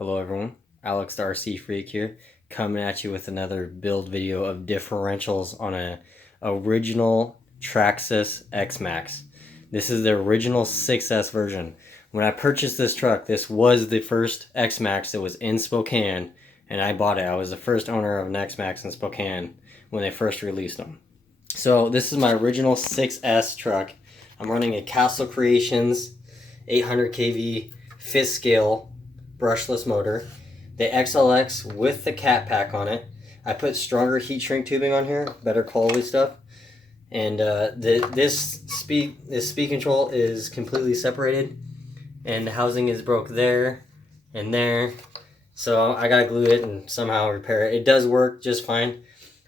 Hello everyone, Alex the RC Freak here, coming at you with another build video of differentials on a original Traxxas X Maxx. This is the original 6S version. When I purchased this truck, this was the first X Maxx that was in Spokane, and I bought it. I was the first owner of an X Maxx in Spokane when they first released them. So this is my original 6S truck. I'm running a Castle Creations 800 kV 5th scale brushless motor, the XLX with the cat pack on it. I put stronger heat shrink tubing on here, better quality stuff, and this speed control is completely separated, and the housing is broke there and there, so I gotta glue it and somehow repair it. It does work just fine,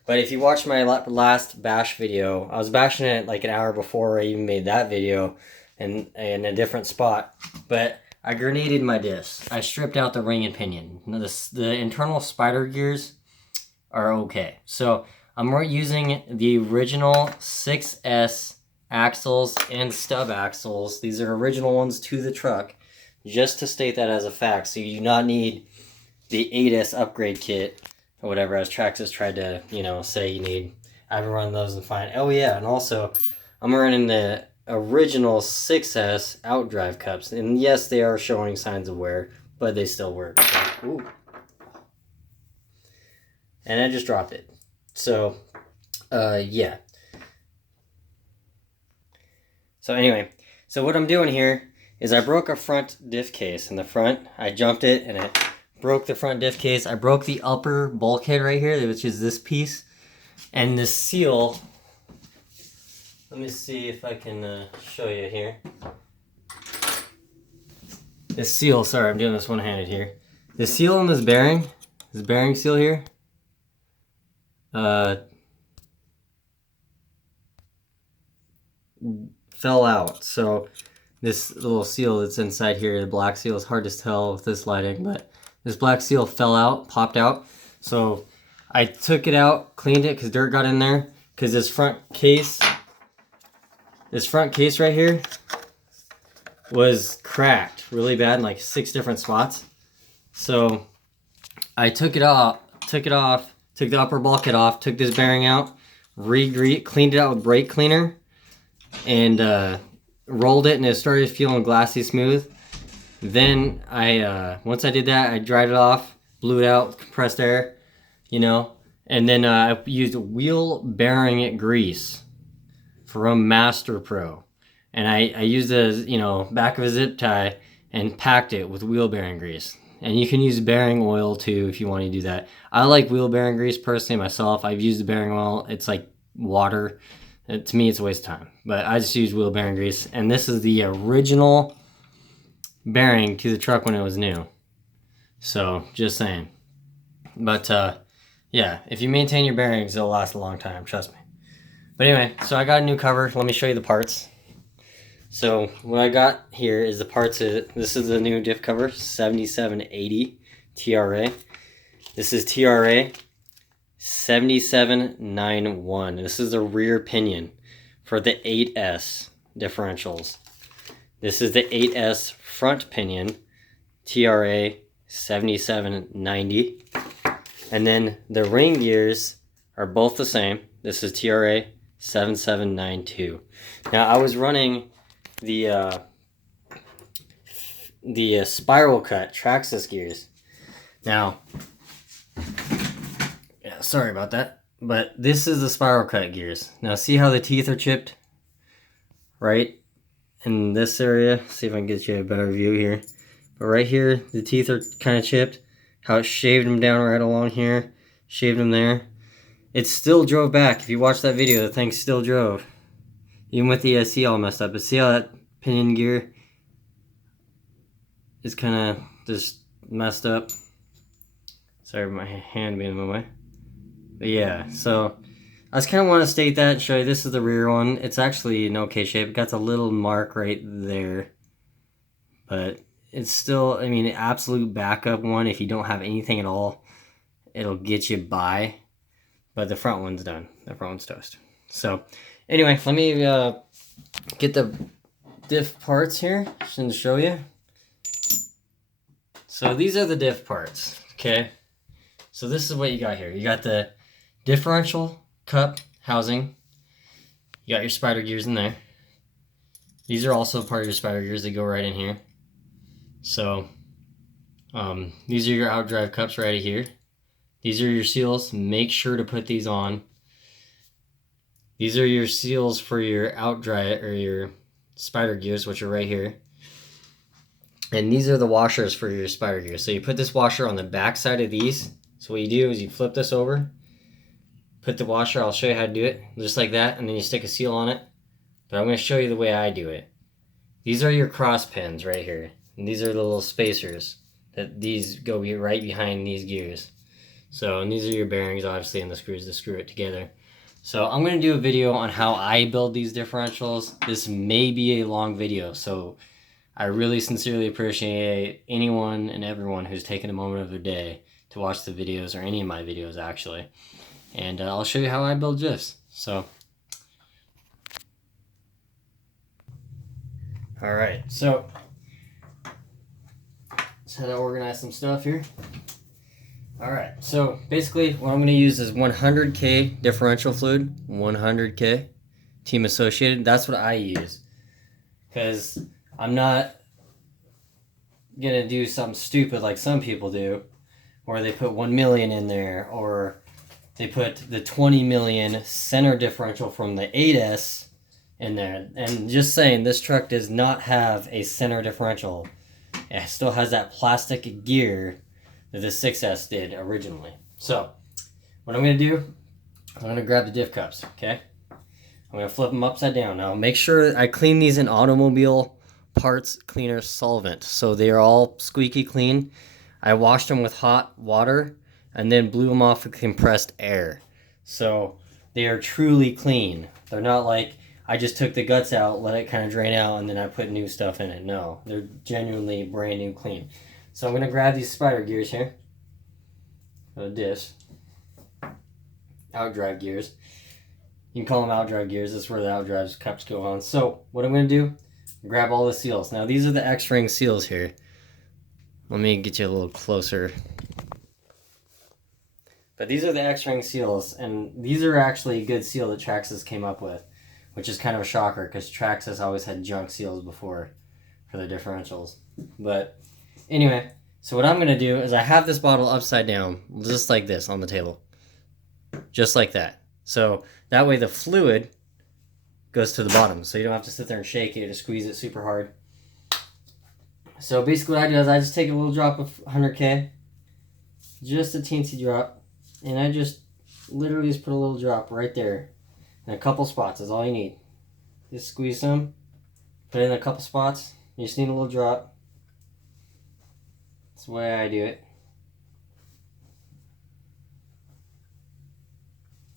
but if you watch my last bash video, I was bashing it like an hour before I even made that video, and in a different spot, but I grenaded my discs. I stripped out the ring and pinion. Now the internal spider gears are okay. So I'm using the original 6S axles and stub axles. These are original ones to the truck, just to state that as a fact. So you do not need the 8S upgrade kit or whatever, as Traxxas tried to, say you need. I haven't run those and find. Oh yeah, and also I'm running the original 6S outdrive cups, and yes, they are showing signs of wear, but they still work. Ooh. And I just dropped it. So yeah, so anyway, so what I'm doing here is I broke a front diff case in the front. I jumped it and it broke the front diff case. I broke the upper bulkhead right here, which is this piece, and the seal. Let me see if I can show you here. The seal, sorry, I'm doing this one-handed here. The seal on this bearing seal here, fell out. So this little seal that's inside here, the black seal, is hard to tell with this lighting, but this black seal fell out, popped out. So I took it out, cleaned it because dirt got in there, because this front case right here was cracked really bad in like 6 different spots. So I took it off, took the upper bulkhead off, took this bearing out, cleaned it out with brake cleaner, and rolled it, and it started feeling glassy smooth. Then once I did that, I dried it off, blew it out with compressed air, and then I used wheel bearing grease from Master Pro, and I used the back of a zip tie and packed it with wheel bearing grease. And you can use bearing oil too if you want to do that. I like wheel bearing grease personally myself. I've used the bearing oil. It's like water. To me, it's a waste of time. But I just use wheel bearing grease, and this is the original bearing to the truck when it was new. So just saying. But yeah, if you maintain your bearings, it'll last a long time. Trust me. But anyway, so I got a new cover. Let me show you the parts. So what I got here is the parts. This is the new diff cover, 7780 TRA. This is TRA 7791. This is the rear pinion for the 8S differentials. This is the 8S front pinion, TRA 7790. And then the ring gears are both the same. This is TRA 7792. Now I was running the spiral cut Traxxas gears. Now, yeah, sorry about that, but this is the spiral cut gears. Now see how the teeth are chipped right in this area? See if I can get you a better view here. But right here, the teeth are kind of chipped. How it shaved them down right along here, shaved them there. It still drove back. If you watch that video, the thing still drove. Even with the SC all messed up. But see how that pinion gear is kind of just messed up? Sorry, my hand being in my way. But yeah, so I just kind of want to state that and show you this is the rear one. It's actually in okay shape. It got a little mark right there. But it's still, I mean, an absolute backup one. If you don't have anything at all, it'll get you by. But the front one's done. The front one's toast. So, anyway, let me get the diff parts here and show you. So these are the diff parts, okay? So this is what you got here. You got the differential cup housing. You got your spider gears in there. These are also part of your spider gears. They go right in here. So these are your outdrive cups right here. These are your seals. Make sure to put these on. These are your seals for your outdrive or your spider gears, which are right here. And these are the washers for your spider gears. So you put this washer on the back side of these. So what you do is you flip this over, put the washer, I'll show you how to do it, just like that, and then you stick a seal on it. But I'm going to show you the way I do it. These are your cross pins right here. And these are the little spacers that these go right behind these gears. So, and these are your bearings, obviously, and the screws to screw it together. So I'm going to do a video on how I build these differentials. This may be a long video, so I really sincerely appreciate anyone and everyone who's taken a moment of their day to watch the videos, or any of my videos actually. And I'll show you how I build GIFs. So, alright, so let's how to organize some stuff here. Alright, so basically what I'm going to use is 100K differential fluid, 100K Team Associated. That's what I use, because I'm not going to do something stupid like some people do, where they put 1 million in there, or they put the 20 million center differential from the 8S in there. And just saying, this truck does not have a center differential. It still has that plastic gear that the 6S did originally. So, what I'm going to do, I'm going to grab the diff cups, okay? I'm going to flip them upside down. Now, make sure I clean these in automobile parts cleaner solvent, so they are all squeaky clean. I washed them with hot water and then blew them off with compressed air. So they are truly clean. They're not like I just took the guts out, let it kind of drain out, and then I put new stuff in it. No, they're genuinely brand new clean. So I'm going to grab these spider gears here. Diffs. Outdrive gears. You can call them outdrive gears. That's where the outdrive cups go on. So what I'm going to do, grab all the seals. Now these are the X-ring seals here. Let me get you a little closer. But these are the X-ring seals, and these are actually a good seal that Traxxas came up with, which is kind of a shocker because Traxxas always had junk seals before for their differentials. But anyway, so what I'm going to do is I have this bottle upside down, just like this on the table. Just like that. So that way the fluid goes to the bottom, so you don't have to sit there and shake it or squeeze it super hard. So basically what I do is I just take a little drop of 100K, just a teensy drop, and I just literally just put a little drop right there in a couple spots. That's all you need. Just squeeze some, put it in a couple spots. You just need a little drop. That's the way I do it.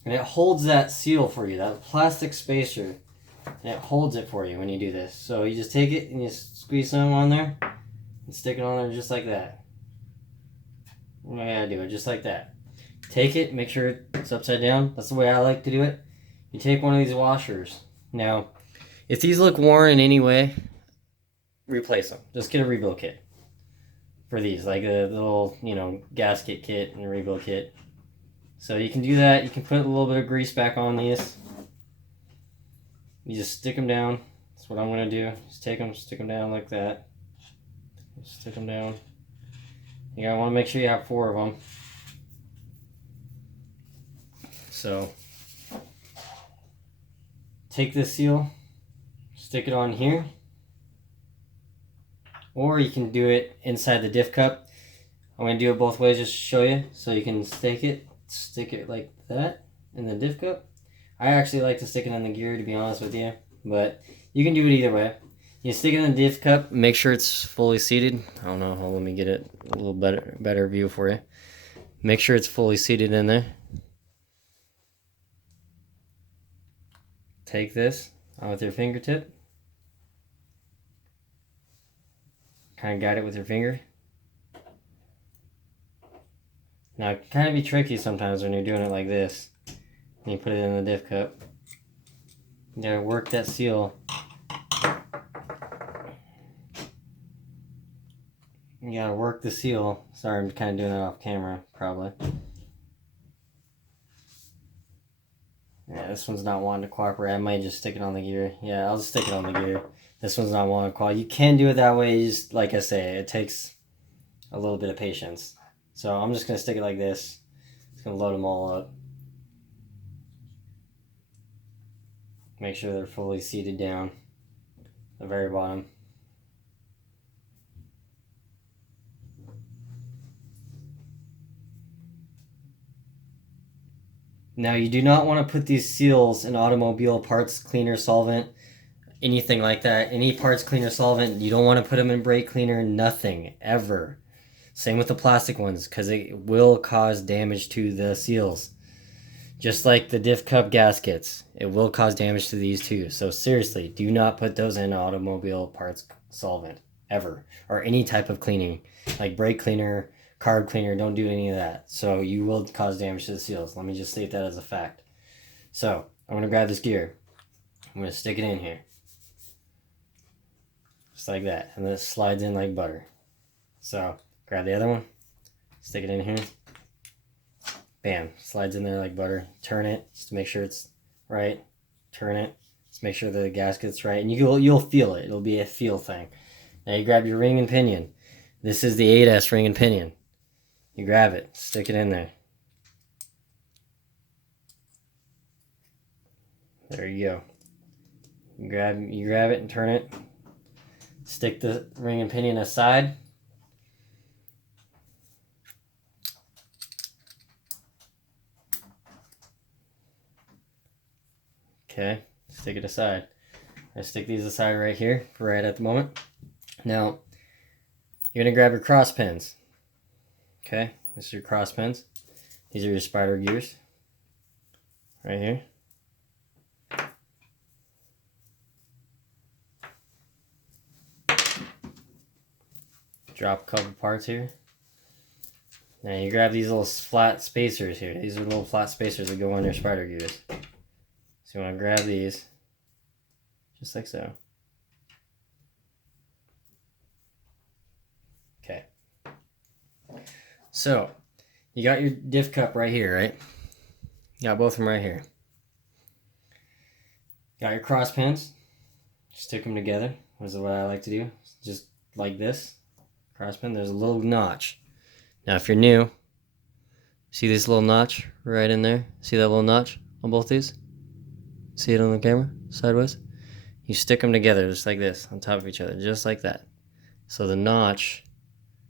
And it holds that seal for you, that plastic spacer, and it holds it for you when you do this. So you just take it and you squeeze some on there and stick it on there just like that. The way I do it, just like that. Take it, make sure it's upside down. That's the way I like to do it. You take one of these washers. Now, if these look worn in any way, replace them. Just get a rebuild kit for these, like a little, gasket kit and a rebuild kit. So you can do that. You can put a little bit of grease back on these. You just stick them down. That's what I'm going to do. Just take them, stick them down like that. Stick them down. You want to make sure you have 4 of them. So take this seal, stick it on here, or you can do it inside the diff cup. I'm going to do it both ways just to show you. So you can stick it like that in the diff cup. I actually like to stick it on the gear, to be honest with you, but you can do it either way. You stick it in the diff cup, make sure it's fully seated. I don't know, let me get it a little better view for you. Make sure it's fully seated in there. Take this on with your fingertip. Kind of guide it with your finger. Now, it can kind of be tricky sometimes when you're doing it like this. And you put it in the diff cup. You gotta work that seal. You gotta work the seal. Sorry, I'm kind of doing that off camera, probably. Yeah, this one's not wanting to cooperate. I might just stick it on the gear. Yeah, I'll just stick it on the gear. This one's not wanting to cooperate. You can do it that way. Just like I say, it takes a little bit of patience. So I'm just gonna stick it like this. It's gonna load them all up. Make sure they're fully seated down. The very bottom. Now you do not want to put these seals in automobile parts cleaner solvent, anything like that. Any parts cleaner solvent, you don't want to put them in brake cleaner, nothing, ever. Same with the plastic ones, because it will cause damage to the seals. Just like the diff cup gaskets, it will cause damage to these too. So seriously, do not put those in automobile parts solvent, ever. Or any type of cleaning, like brake cleaner, carb cleaner, don't do any of that. So you will cause damage to the seals. Let me just state that as a fact. So I'm going to grab this gear. I'm going to stick it in here. Just like that. And then it slides in like butter. So grab the other one. Stick it in here. Bam. Slides in there like butter. Turn it just to make sure it's right. Turn it. Just make sure the gasket's right. And you'll feel it. It'll be a feel thing. Now you grab your ring and pinion. This is the 8S ring and pinion. You grab it, stick it in there. There you go. You grab it and turn it. Stick the ring and pinion aside. Okay, stick it aside. I stick these aside right here, right at the moment. Now, you're gonna grab your cross pins. Okay, this is your cross pins. These are your spider gears. Right here. Drop a couple parts here. Now you grab these little flat spacers here. These are little flat spacers that go on your spider gears. So you want to grab these, just like so. Okay. So, you got your diff cup right here, right? You got both of them right here. Got your cross pins. Stick them together. This is what I like to do. Just like this. Cross pin. There's a little notch. Now, if you're new, see this little notch right in there? See that little notch on both these? See it on the camera? Sideways? You stick them together just like this, on top of each other, just like that. So the notch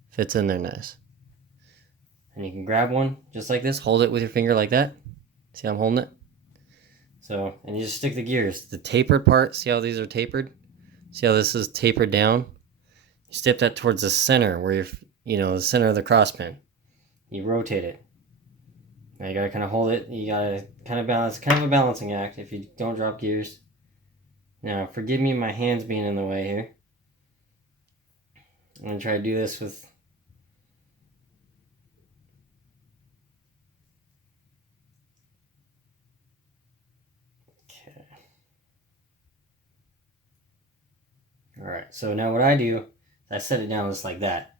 fits in there nice. And you can grab one just like this, hold it with your finger like that. See how I'm holding it? So, and you just stick the gears. The tapered part, see how these are tapered? See how this is tapered down? You stick that towards the center where you're, the center of the cross pin. You rotate it. Now you gotta kind of hold it. You gotta kind of balance, kind of a balancing act if you don't drop gears. Now, forgive me my hands being in the way here. I'm gonna try to do this with Alright, so now what I do is I set it down just like that.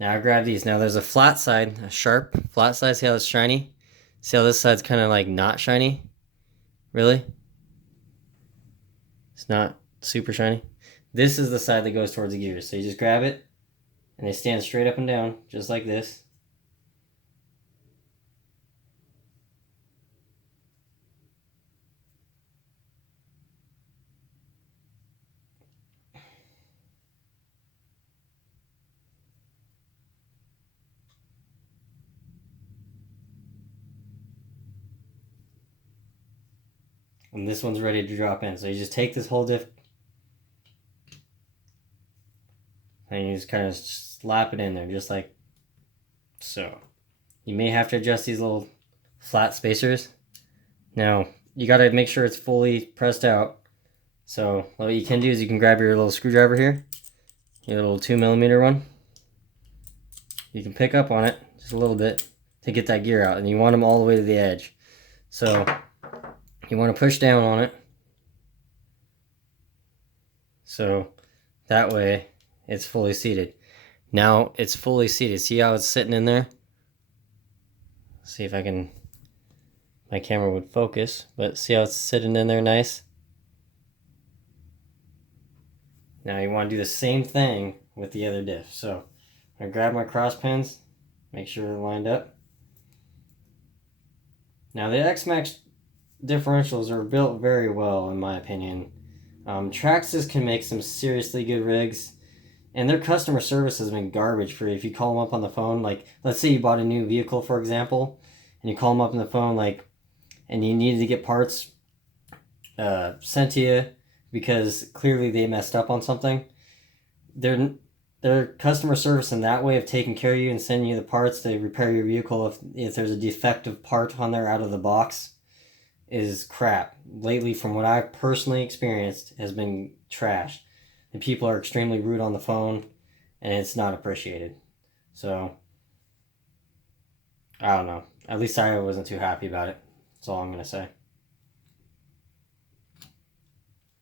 Now I grab these. Now there's a flat side, a sharp flat side. See how it's shiny? See how this side's kind of like not shiny? Really? It's not super shiny. This is the side that goes towards the gears. So you just grab it and they stand straight up and down, just like this. And this one's ready to drop in. So you just take this whole diff and you just kind of slap it in there, just like so. You may have to adjust these little flat spacers. Now, you got to make sure it's fully pressed out. So what you can do is you can grab your little screwdriver here, your little 2mm one. You can pick up on it just a little bit to get that gear out, and you want them all the way to the edge. So you want to push down on it, so that way it's fully seated. Now it's fully seated. See how it's sitting in there? See if I can, my camera would focus, but see how it's sitting in there nice? Now you want to do the same thing with the other diff. So I'm going to grab my cross pins, make sure they're lined up. Now the X-Maxx differentials are built very well in my opinion. Traxxas can make some seriously good rigs, and their customer service has been garbage for you. If you call them up on the phone, like let's say you bought a new vehicle for example, and you call them up on the phone like, and you needed to get parts sent to you because clearly they messed up on something. Their customer service in that way of taking care of you and sending you the parts to repair your vehicle if there's a defective part on there out of the box is crap. Lately, from what I've personally experienced, has been trash. And people are extremely rude on the phone, and it's not appreciated. So, I don't know. At least I wasn't too happy about it. That's all I'm going to say.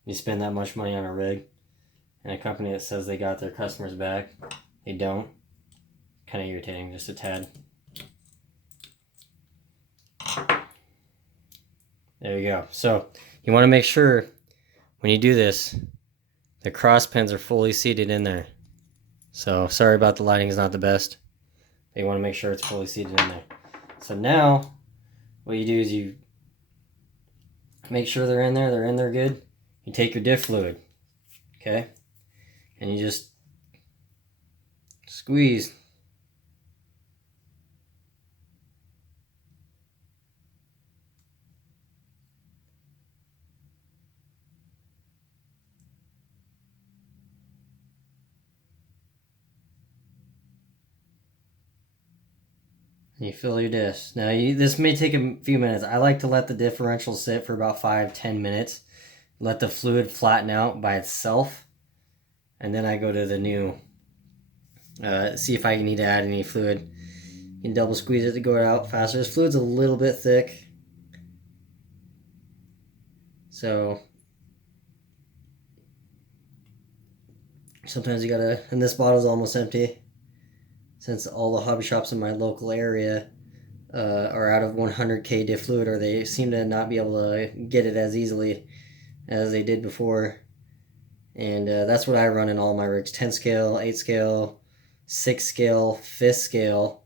You spend that much money on a rig, and a company that says they got their customers back, they don't. Kind of irritating, just a tad. There you go. So you want to make sure when you do this, the cross pins are fully seated in there. So sorry about the lighting is not the best. But you want to make sure it's fully seated in there. So now what you do is you make sure they're in there good. You take your diff fluid, okay? And you just squeeze. You fill your discs. Now, this may take a few minutes. I like to let the differential sit for about 5-10 minutes. Let the fluid flatten out by itself. And then I go to the new, see if I need to add any fluid. You can double squeeze it to go out faster. This fluid's a little bit thick. So, sometimes you gotta, and this bottle's almost empty. Since all the hobby shops in my local area are out of 100K diff fluid, or they seem to not be able to get it as easily as they did before. And that's what I run in all my rigs: 10 scale, 8 scale, 6 scale, 5th scale.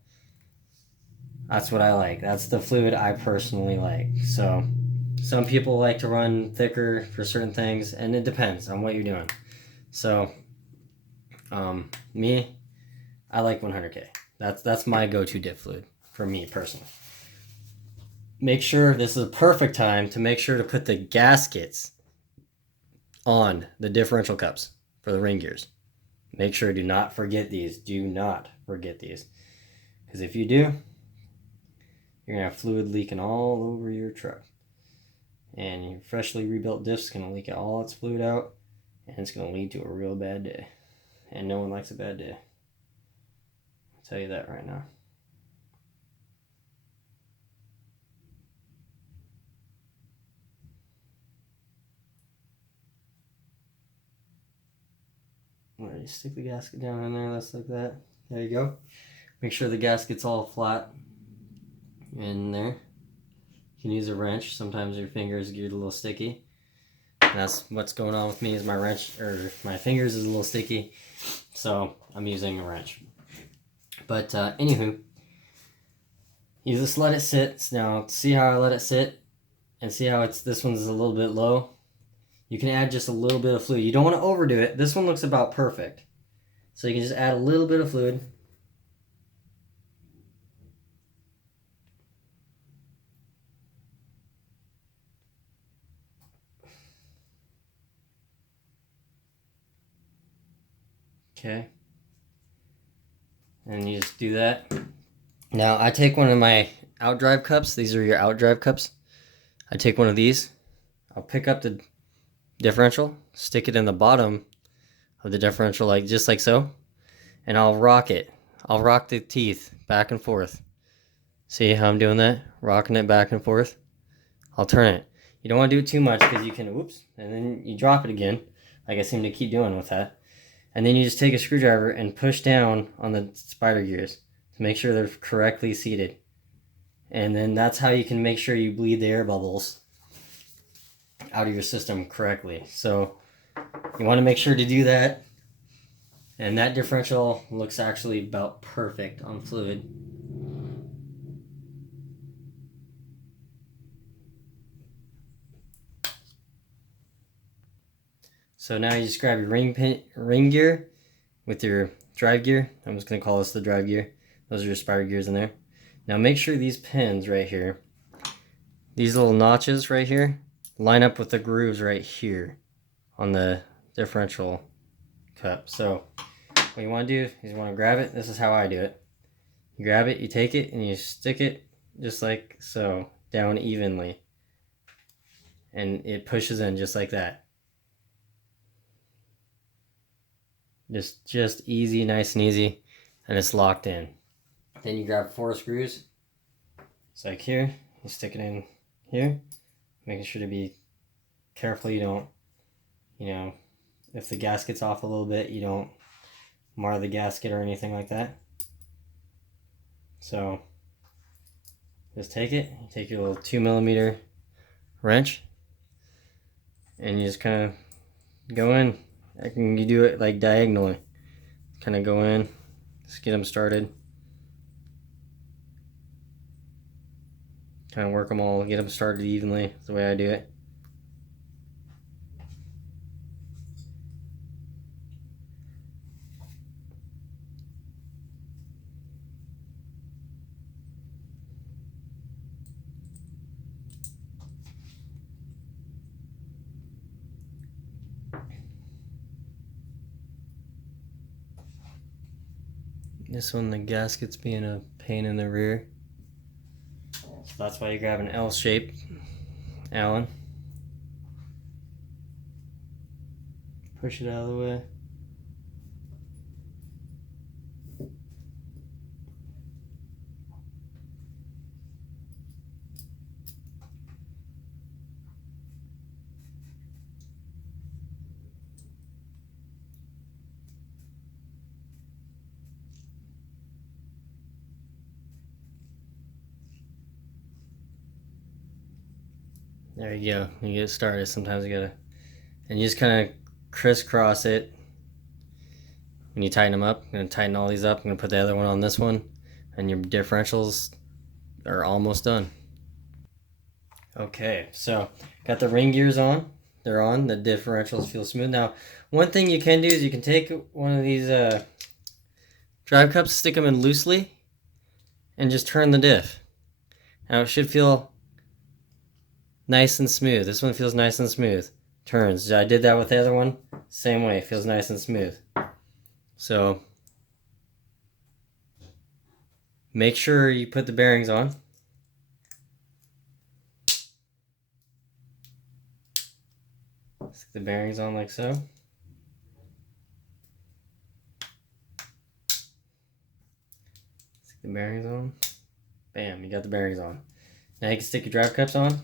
That's what I like. That's the fluid I personally like. So some people like to run thicker for certain things, and it depends on what you're doing. So me, I like 100K. That's my go-to diff fluid for me personally. Make sure this is a perfect time to make sure to put the gaskets on the differential cups for the ring gears. Make sure, do not forget these. Do not forget these. Because if you do, you're going to have fluid leaking all over your truck. And your freshly rebuilt diff's going to leak all its fluid out, and it's going to lead to a real bad day. And no one likes a bad day. I'll tell you that right now. Alright, you stick the gasket down in there, that's like that. There you go. Make sure the gasket's all flat in there. You can use a wrench. Sometimes your fingers get a little sticky. And that's what's going on with me, is my wrench, or my fingers is a little sticky. So I'm using a wrench. But anywho, you just let it sit. Now see how I let it sit, and see how this one's a little bit low. You can add just a little bit of fluid. You don't want to overdo it. This one looks about perfect. So you can just add a little bit of fluid. Okay. And you just do that. Now I take one of my outdrive cups. These are your outdrive cups. I take one of these. I'll pick up the differential, stick it in the bottom of the differential, like just like so, and I'll rock it. I'll rock the teeth back and forth. See how I'm doing that? Rocking it back and forth. I'll turn it. You don't want to do it too much because you can, whoops, and then you drop it again, like I seem to keep doing with that. And then you just take a screwdriver and push down on the spider gears to make sure they're correctly seated. And then that's how you can make sure you bleed the air bubbles out of your system correctly. So you want to make sure to do that. And that differential looks actually about perfect on fluid. So now you just grab your ring gear with your drive gear. I'm just going to call this the drive gear. Those are your spider gears in there. Now make sure these pins right here, these little notches right here, line up with the grooves right here on the differential cup. So what you want to do is you want to grab it. This is how I do it. You grab it, you take it, and you stick it just like so, down evenly. And it pushes in just like that. Just easy, nice and easy, and it's locked in. Then you grab 4 screws. It's like here, you stick it in here, making sure to be careful you don't, if the gasket's off a little bit, you don't mar the gasket or anything like that. So just take it, you take your little 2mm wrench, and you just kind of go in. You do it like diagonally. Kind of go in, just get them started. Kind of work them all, get them started evenly. That's the way I do it. This one, the gasket's being a pain in the rear. So that's why you grab an L-shaped Allen. Push it out of the way. There you go. You get started. Sometimes you gotta, and you just kind of crisscross it. When you tighten them up, I'm gonna tighten all these up. I'm gonna put the other one on this one, and your differentials are almost done. Okay, so got the ring gears on. They're on. The differentials feel smooth. Now, one thing you can do is you can take one of these drive cups, stick them in loosely, and just turn the diff. Now it should feel nice and smooth. This one feels nice and smooth. Turns. I did that with the other one. Same way. It feels nice and smooth. So make sure you put the bearings on. Stick the bearings on like so. Stick the bearings on. Bam, you got the bearings on. Now you can stick your drive cups on.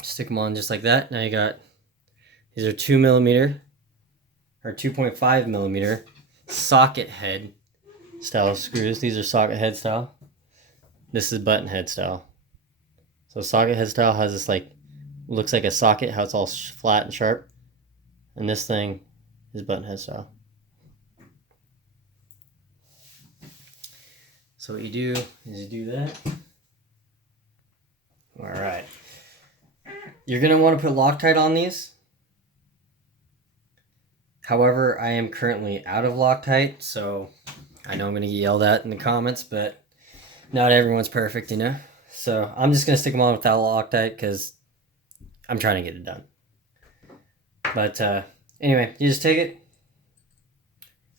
Stick them on just like that. Now you got, these are 2mm or 2.5mm socket head style screws. These are socket head style. This is button head style. So socket head style has this like, looks like a socket, how it's all flat and sharp. And this thing is button head style. So what you do is you do that. All right. You're going to want to put Loctite on these. However, I am currently out of Loctite, so I know I'm going to get yelled at in the comments, but not everyone's perfect, So I'm just going to stick them on without Loctite because I'm trying to get it done. But anyway, you just take it.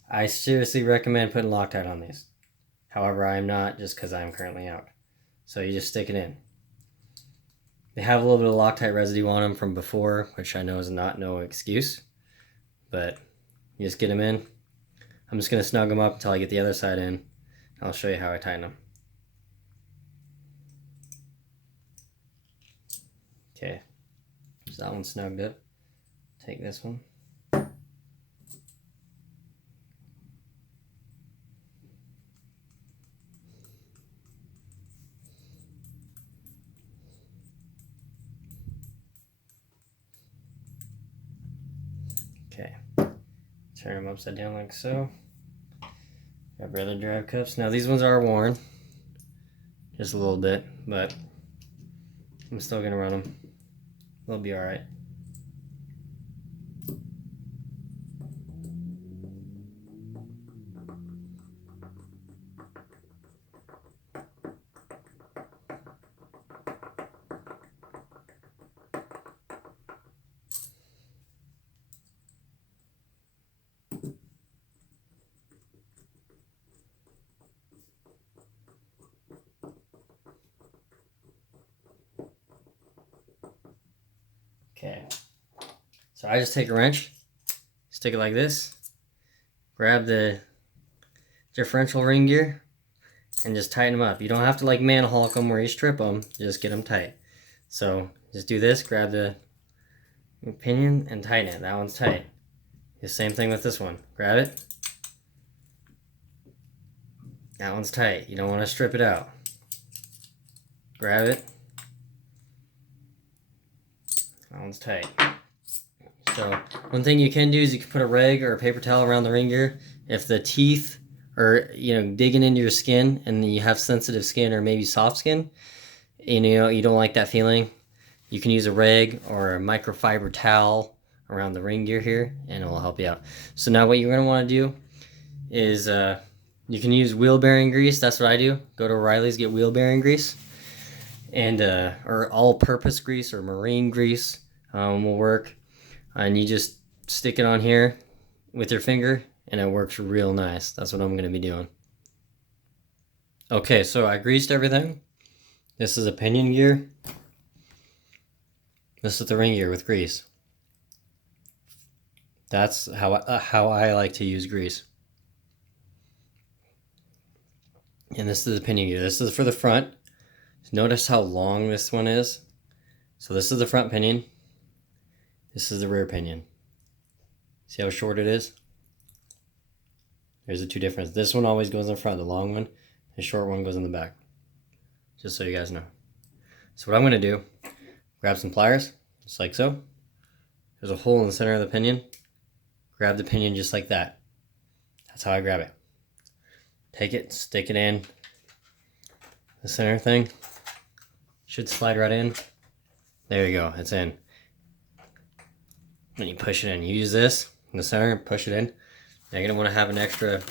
I seriously recommend putting Loctite on these. However, I am not, just because I am currently out. So you just stick it in. They have a little bit of Loctite residue on them from before, which I know is no excuse. But you just get them in. I'm just going to snug them up until I get the other side in. I'll show you how I tighten them. Okay, so that one's snugged up. Take this one. Turn them upside down like so. Grab your other drive cups. Now these ones are worn, just a little bit, but I'm still gonna run them. They'll be all right. Okay, so I just take a wrench, stick it like this, grab the differential ring gear, and just tighten them up. You don't have to like man hulk them where you strip them, just get them tight. So just do this, grab the pinion and tighten it. That one's tight. The same thing with this one. Grab it. That one's tight. You don't want to strip it out. Grab it. That one's tight. So one thing you can do is you can put a rag or a paper towel around the ring gear. If the teeth are digging into your skin and you have sensitive skin or maybe soft skin, and you don't like that feeling, you can use a rag or a microfiber towel around the ring gear here, and it will help you out. So now what you're going to want to do is you can use wheel bearing grease. That's what I do. Go to O'Reilly's, get wheel bearing grease, and or all-purpose grease or marine grease will work. And you just stick it on here with your finger, and it works real nice. That's what I'm going to be doing. Okay, so I greased everything. This is a pinion gear. This is the ring gear with grease. That's how I like to use grease. And this is the pinion gear. This is for the front. Notice how long this one is. So this is the front pinion. This is the rear pinion. See how short it is? There's the two differences. This one always goes in front, the long one. The short one goes in the back. Just so you guys know. So what I'm going to do, grab some pliers, just like so. There's a hole in the center of the pinion. Grab the pinion just like that. That's how I grab it. Take it, stick it in the center thing. Should slide right in. There you go, it's in. Then you push it in. You use this in the center, push it in. Now you're going to want to have an extra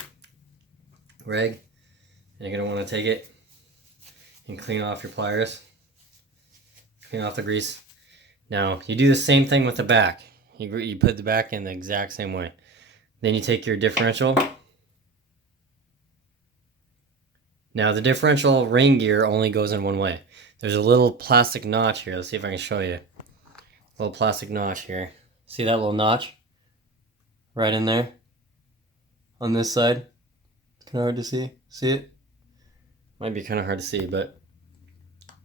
rag. And you're going to want to take it and clean off your pliers. Clean off the grease. Now, you do the same thing with the back. You put the back in the exact same way. Then you take your differential. Now, the differential ring gear only goes in one way. There's a little plastic notch here. Let's see if I can show you. A little plastic notch here. See that little notch? Right in there. On this side. It's kind of hard to see. See it? Might be kind of hard to see, but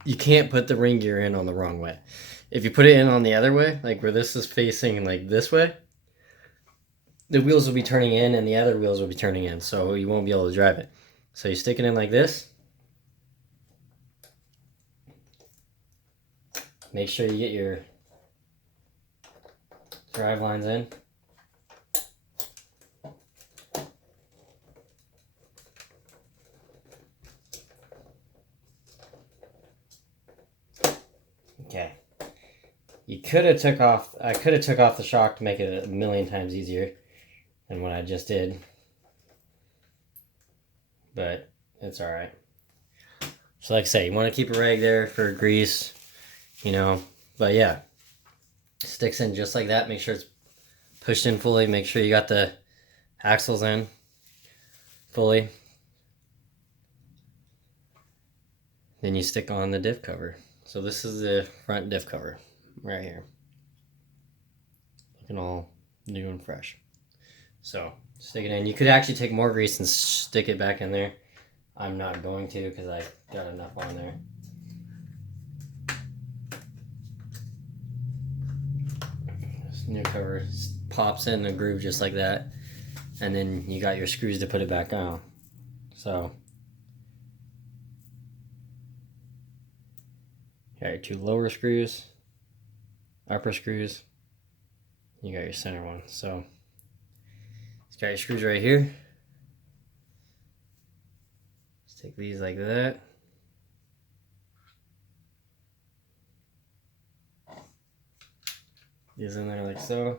you can't put the ring gear in on the wrong way. If you put it in on the other way, like where this is facing like this way, the wheels will be turning in and the other wheels will be turning in, so you won't be able to drive it. So you stick it in like this. Make sure you get your drive lines in. Okay. I could have took off the shock to make it a million times easier than what I just did. But it's alright. So like I say, you want to keep a rag there for grease, but yeah. Sticks in just like that. Make sure it's pushed in fully. Make sure you got the axles in fully. Then you stick on the diff cover. So this is the front diff cover right here. Looking all new and fresh. So stick it in. You could actually take more grease and stick it back in there. I'm not going to because I got enough on there. This new cover pops in the groove just like that. And then you got your screws to put it back on. So you got your two lower screws, upper screws, you got your center one. So Got your screws right here. Just take these like that. These in there like so.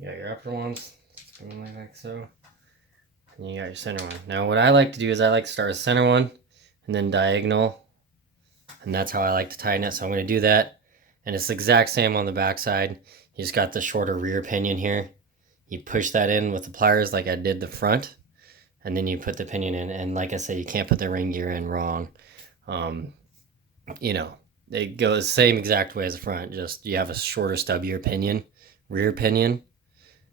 You got your upper ones, going like so. And you got your center one. Now what I like to do is I like to start with center one and then diagonal. And that's how I like to tighten it. So I'm going to do that. And it's the exact same on the back side. You just got the shorter rear pinion here. You push that in with the pliers like I did the front. And then you put the pinion in. And like I said, you can't put the ring gear in wrong. You know, it goes the same exact way as the front. Just you have a shorter stubbier pinion, rear pinion,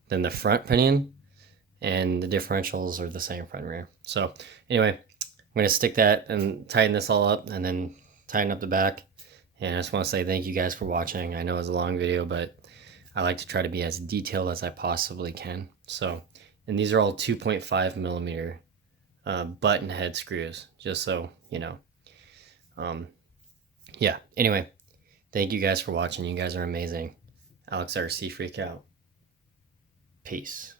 than the front pinion, and the differentials are the same front and rear. So anyway, I'm going to stick that and tighten this all up and then tighten up the back. And I just want to say thank you guys for watching. I know it's a long video, but I like to try to be as detailed as I possibly can. So, and these are all 2.5 millimeter button head screws, just so you know. Yeah, anyway, thank you guys for watching. You guys are amazing. Alex RC Freak out. Peace.